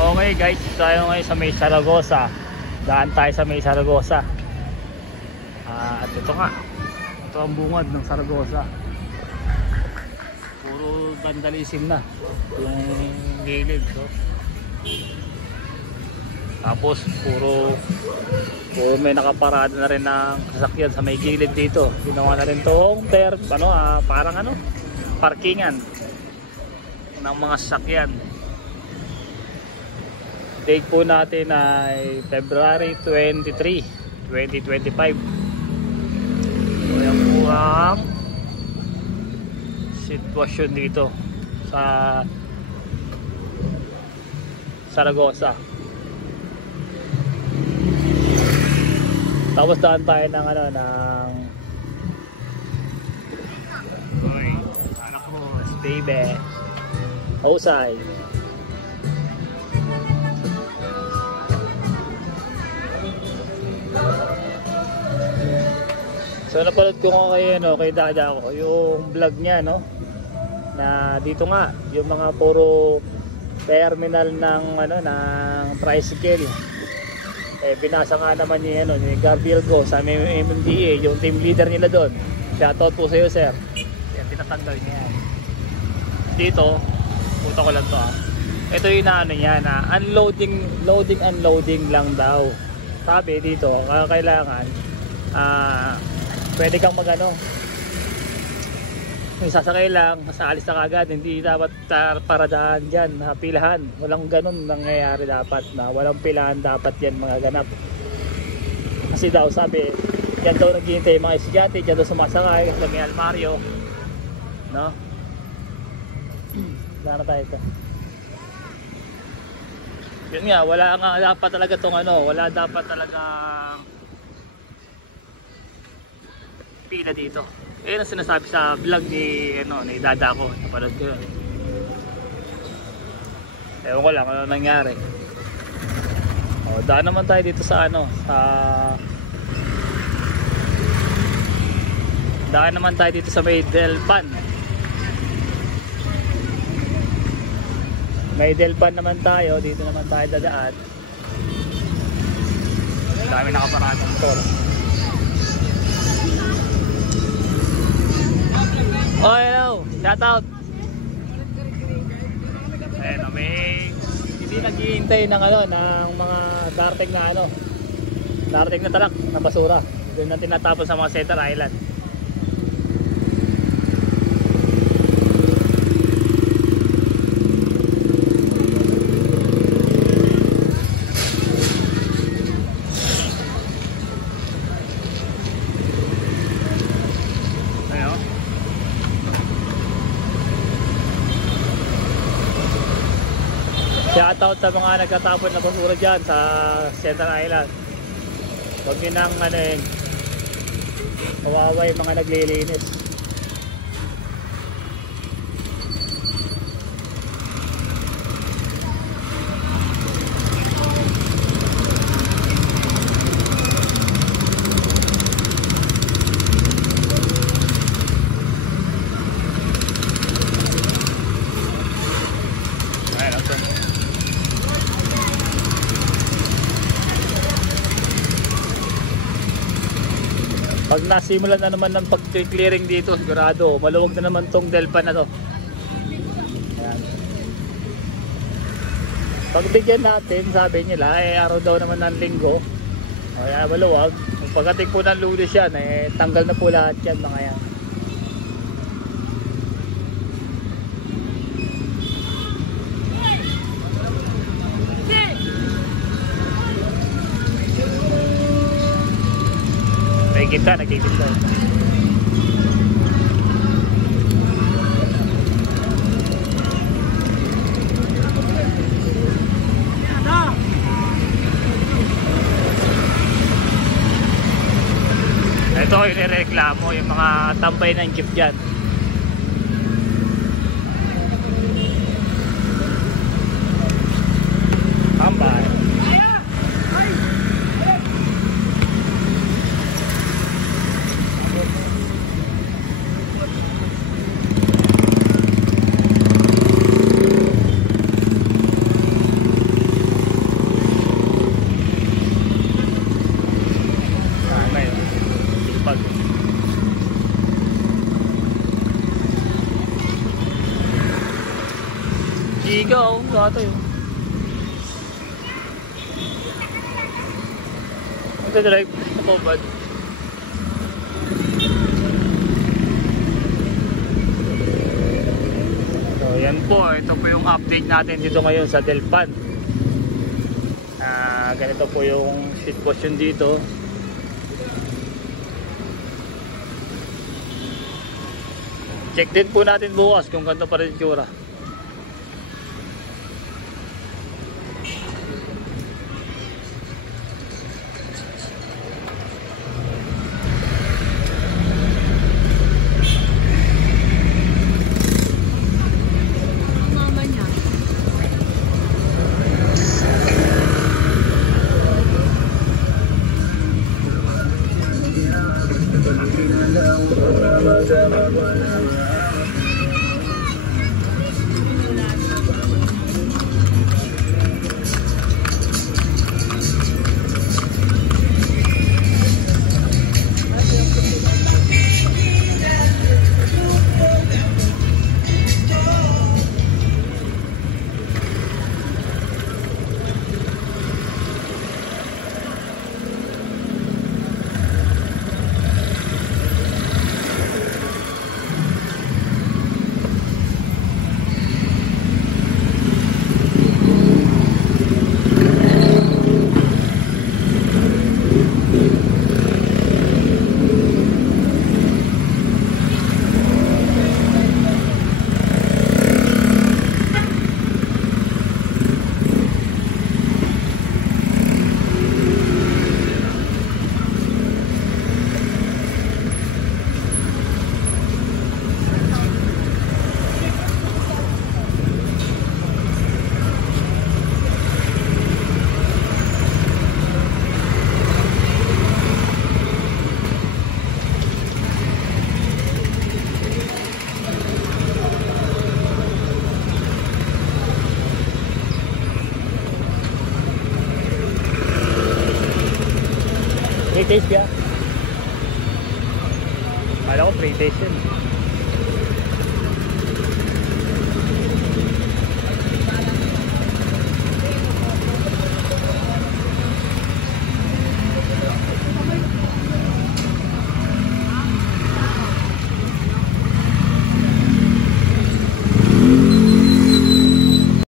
Okay guys, tayo ngayon sa May Zaragoza. Daan tayo sa May Zaragoza. At ito nga, ito ang bungad ng Zaragoza. Puro vandalism na yung gilid, so. Tapos puro may nakaparada na rin ng sasakyan sa may gilid dito. Ginawa na rin tong parang parkingan ng mga sasakyan. Date po natin ay February 23, 2025. So yan po ang sitwasyon dito sa Zaragoza. Tapos daan tayo ng Oy, anak mo, baby. Husay. So napanood ko kay Dada ko yung vlog niya, no, na dito nga yung mga puro terminal ng ng tricycle. Binasa nga naman ni Garbilgo sa MMDA, yung team leader nila doon. Shoutout po sa iyo, sir. Yan, pinatanggal niya yan. Dito, puto ko lang to Ito yung niya na unloading lang daw. Sabi dito, kailangan pwede kang may sasakay lang, masaalis na kagad, hindi dapat paradaan dyan, pilahan. Walang ganun nangyayari dapat, na walang pilahan dapat yan mga ganap. Kasi daw sabi, dyan daw naghihintay mga estudyante, dyan daw sumasakay, kasi may almaryo, no? Wala na tayo ito. Yun nga, wala nga dapat talaga tong wala dapat talaga pila dito. Ayun ang sinasabi sa vlog ni Dada ko. Napanood ko yun. Ewan ko lang ano nangyari. Daan naman tayo dito sa daan naman tayo dito sa May Delpan. May Delpan naman tayo. Dito naman tayo dadaan. Dami nakaparatang tol. Oh, hello! Shout out! Ayan, hindi naghihintay ng mga darating na truck na basura. Doon na tinatapon sa mga Center Island. Shoutout sa mga nagtatapon na basura dyan sa Center Island. Huwag nyo nang kawawa yung mga naglilinis. Pag nasimulan na naman ng pag-clearing dito, sigurado maluwag na naman tong Delpan na to. Ayan. Pagbigyan natin, sabi nila, araw daw naman ng linggo. Kaya maluwag. Pagdating po ng Lunes yan, tanggal na po lahat yan mga yan. Kita nakikita. Ito yung nireklamo yung mga tambay ng jeep dyan. Tambay. Giga oh, gato yun. Ito drive, ito bad. So yan po, ito po yung update natin dito ngayon sa Delpan. Ganito po yung sitwasyon dito. Check din po natin bukas kung ganito pa rin tsura. Pre-taste ya? Kala ko pre-taste yun.